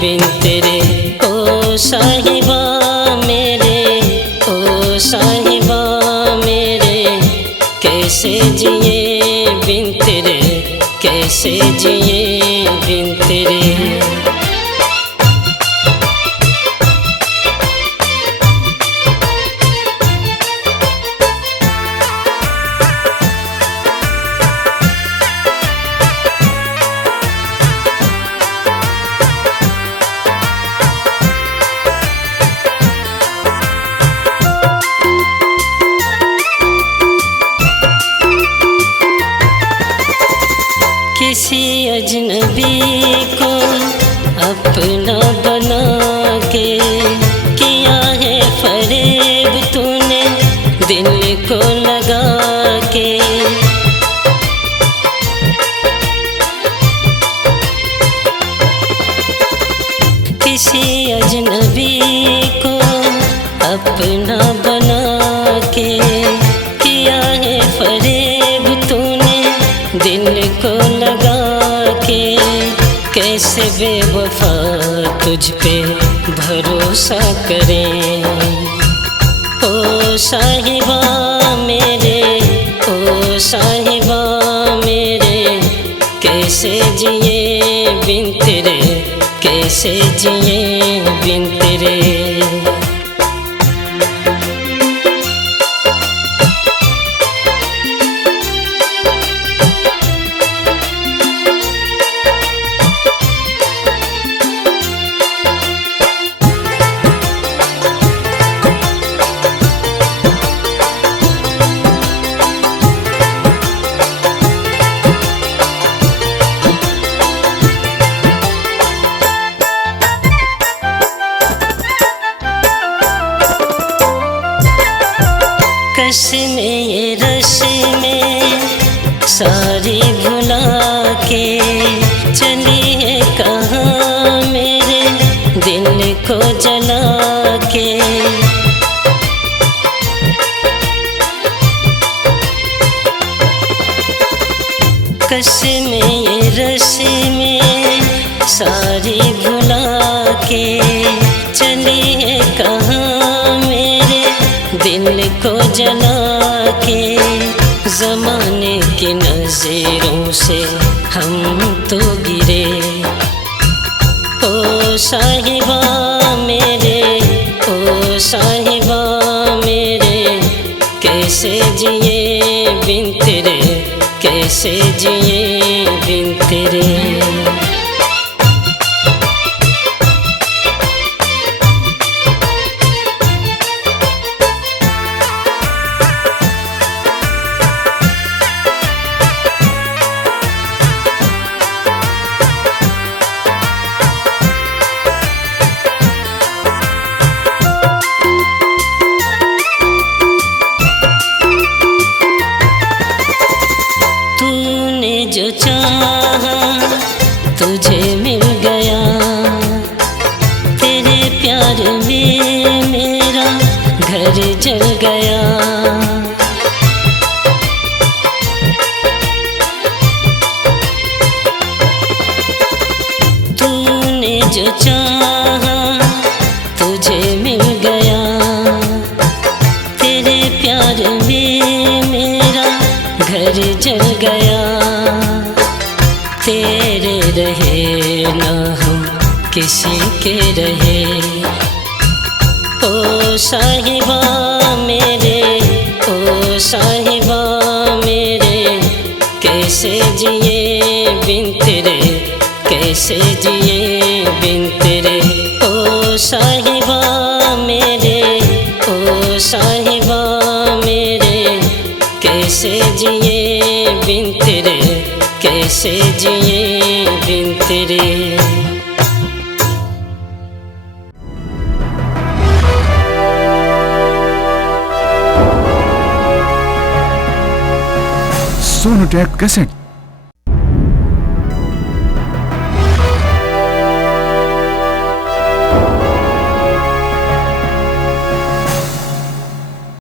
बिन तेरे। ओ साहिबा मेरे, ओ साहिबा मेरे, कैसे जिए बिन तेरे, कैसे जिए बिन तेरे। किसी अजनबी को अपना बना के किया है फरेब तूने दिल को लगा के। किसी अजनबी को अपना बना के किया है फरेब तूने दिल को लगा के। कैसे बेवफा तुझ पे भरोसा करें। ओ साहिबा मेरे, ओ साहिबा मेरे, कैसे जिए बिन तेरे, कैसे जिए बिन तेरे। कस में ये रस में सारी भुला के चली है कहाँ मेरे दिल को जला के। कस में ये रस में सारी भुला के चली है कहाँ मेरे दिल को जला के। ज़माने की नज़रों से हम तो गिरे। ओ साहिबा मेरे, ओ साहिबा मेरे, कैसे जिए बिन तेरे, कैसे जिए बिन तेरे। जो चाहा तुझे मिल गया, तेरे प्यार में मेरा घर जल गया। तूने जो चाहा तुझे मिल गया, तेरे प्यार में मेरा घर जल गया। तेरे रहे ना हम किसी के रहे। ओ साहिबा मेरे, ओ साहिबा मेरे, कैसे जिए बिन तेरे, कैसे जिए बिन तेरे। ओ साहिबा मेरे, ओ साहिबा मेरे, कैसे जिए बिन तेरे, कैसे जिए बिन तेरे। सोनोटेक कैसेट